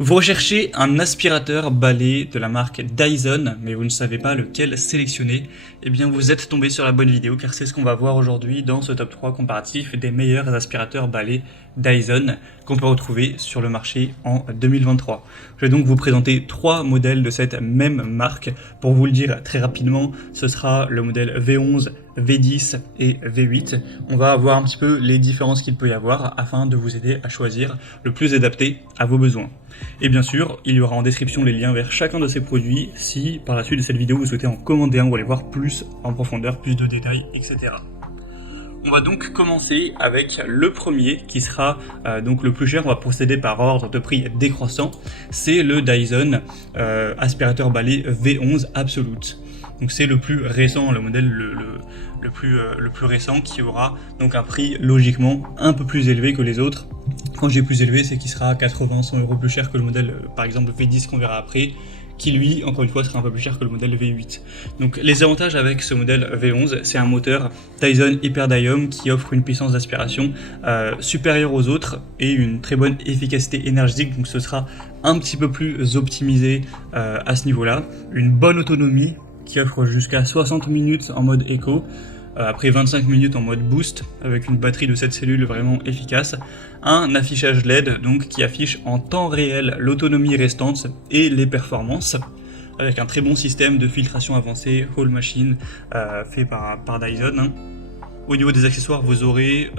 Vous recherchez un aspirateur balai de la marque Dyson, mais vous ne savez pas lequel sélectionner. Eh bien vous êtes tombé sur la bonne vidéo car c'est ce qu'on va voir aujourd'hui dans ce top 3 comparatif des meilleurs aspirateurs balai Dyson qu'on peut retrouver sur le marché en 2023. Je vais donc vous présenter 3 modèles de cette même marque. Pour vous le dire très rapidement, ce sera le modèle V11, V10 et V8. On va voir un petit peu les différences qu'il peut y avoir afin de vous aider à choisir le plus adapté à vos besoins. Et bien sûr, il y aura en description les liens vers chacun de ces produits si par la suite de cette vidéo vous souhaitez en commander un ou aller voir plus en profondeur, plus de détails, etc. On va donc commencer avec le premier qui sera donc le plus cher. On va procéder par ordre de prix décroissant. C'est le Dyson aspirateur balai V11 Absolute. Donc c'est le plus récent, le modèle le plus récent qui aura donc un prix logiquement un peu plus élevé que les autres. Quand j'ai plus élevé, c'est qu'il sera 80-100 € plus cher que le modèle par exemple V10 qu'on verra après, qui lui, encore une fois, sera un peu plus cher que le modèle V8. Donc les avantages avec ce modèle V11, c'est un moteur Dyson Hyperdium qui offre une puissance d'aspiration supérieure aux autres et une très bonne efficacité énergétique, donc ce sera un petit peu plus optimisé à ce niveau-là. Une bonne autonomie qui offre jusqu'à 60 minutes en mode éco, après 25 minutes en mode boost, avec une batterie de 7 cellules vraiment efficace, un affichage LED donc qui affiche en temps réel l'autonomie restante et les performances, avec un très bon système de filtration avancée Hall Machine fait par Dyson. Au niveau des accessoires, vous aurez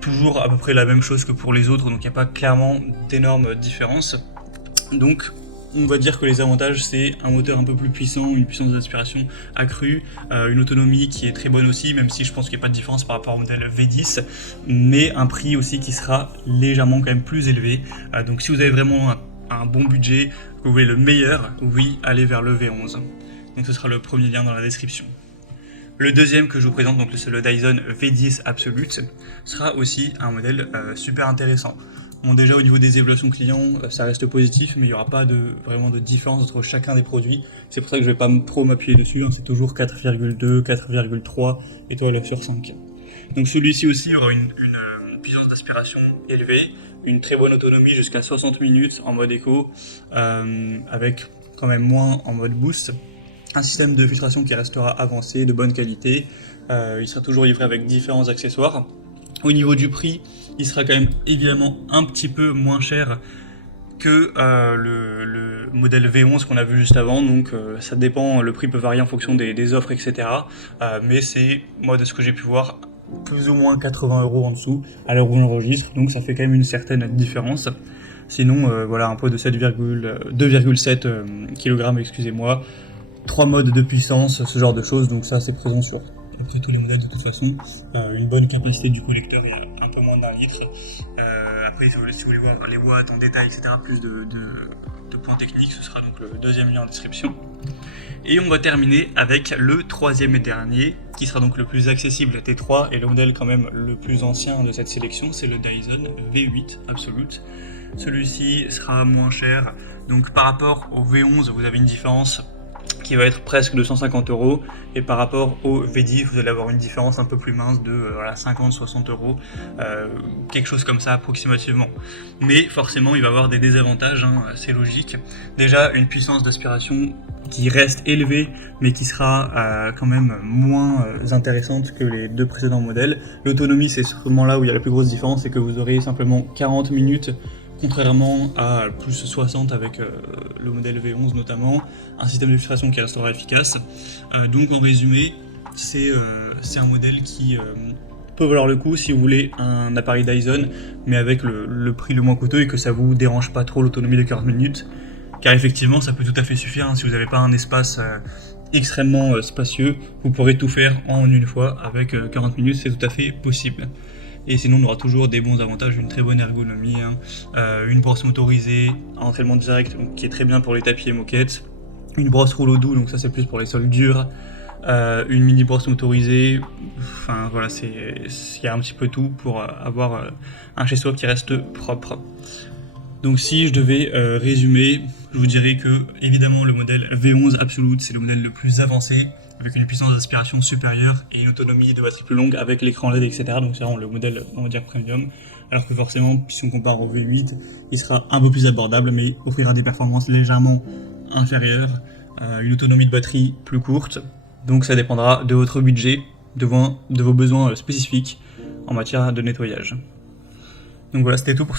toujours à peu près la même chose que pour les autres, donc il n'y a pas clairement d'énormes différences. Donc on va dire que les avantages, c'est un moteur un peu plus puissant, une puissance d'aspiration accrue, une autonomie qui est très bonne aussi, même si je pense qu'il n'y a pas de différence par rapport au modèle V10, mais un prix aussi qui sera légèrement quand même plus élevé. Donc si vous avez vraiment un bon budget, que vous voulez le meilleur, oui, allez vers le V11. Donc ce sera le premier lien dans la description. Le deuxième que je vous présente, donc c'est le Dyson V10 Absolute, sera aussi un modèle super intéressant. Bon, déjà au niveau des évaluations clients, ça reste positif, mais il n'y aura pas vraiment de différence entre chacun des produits. C'est pour ça que je ne vais pas trop m'appuyer dessus, hein. C'est toujours 4,2, 4,3 étoiles sur 5. Donc celui-ci aussi aura une puissance d'aspiration élevée, une très bonne autonomie jusqu'à 60 minutes en mode éco, avec quand même moins en mode boost. Un système de filtration qui restera avancé, de bonne qualité. Il sera toujours livré avec différents accessoires. Au niveau du prix, il sera quand même évidemment un petit peu moins cher que le modèle V11 qu'on a vu juste avant, donc ça dépend, le prix peut varier en fonction des offres, etc. Mais c'est, moi de ce que j'ai pu voir, plus ou moins 80 € en dessous à l'heure où on enregistre, donc ça fait quand même une certaine différence. Sinon, voilà, un poids de 2,7 kg, excusez-moi, 3 modes de puissance, ce genre de choses, donc ça c'est présent sur après tous les modèles de toute façon. Une bonne capacité du collecteur, il y a un peu moins d'1 litre. Après si vous voulez voir les watts en détail, etc., plus de points techniques, ce sera donc le deuxième lien en description. Et on va terminer avec le troisième et dernier, qui sera donc le plus accessible des trois, et le modèle quand même le plus ancien de cette sélection, c'est le Dyson V8 Absolute. Celui-ci sera moins cher, donc par rapport au V11, vous avez une différence qui va être presque de 150 €, et par rapport au V10 vous allez avoir une différence un peu plus mince de 50-60 €, quelque chose comme ça approximativement. Mais forcément il va avoir des désavantages, hein, c'est logique. Déjà une puissance d'aspiration qui reste élevée mais qui sera quand même moins intéressante que les deux précédents modèles. L'autonomie, c'est sûrement là où il y a la plus grosse différence, c'est que vous aurez simplement 40 minutes contrairement à plus 60 avec le modèle V11 notamment, un système de filtration qui restera efficace. Donc en résumé, c'est un modèle qui peut valoir le coup si vous voulez un appareil Dyson, mais avec le prix le moins coûteux et que ça vous dérange pas trop l'autonomie de 40 minutes, car effectivement ça peut tout à fait suffire, hein. Si vous n'avez pas un espace extrêmement spacieux, vous pourrez tout faire en une fois avec 40 minutes, c'est tout à fait possible. Et sinon on aura toujours des bons avantages, une très bonne ergonomie, hein, une brosse motorisée, un entraînement direct donc, qui est très bien pour les tapis et moquettes, une brosse rouleau doux, donc ça c'est plus pour les sols durs, une mini brosse motorisée, enfin voilà, il y a un petit peu tout pour avoir un chez-soi qui reste propre. Donc si je devais résumer, je vous dirais que évidemment le modèle V11 Absolute c'est le modèle le plus avancé, avec une puissance d'aspiration supérieure et une autonomie de batterie plus longue avec l'écran LED, etc. Donc c'est vraiment le modèle, on va dire, premium. Alors que forcément, si on compare au V8, il sera un peu plus abordable, mais offrira des performances légèrement inférieures, une autonomie de batterie plus courte. Donc ça dépendra de votre budget, de vos besoins spécifiques en matière de nettoyage. Donc voilà, c'était tout pour ce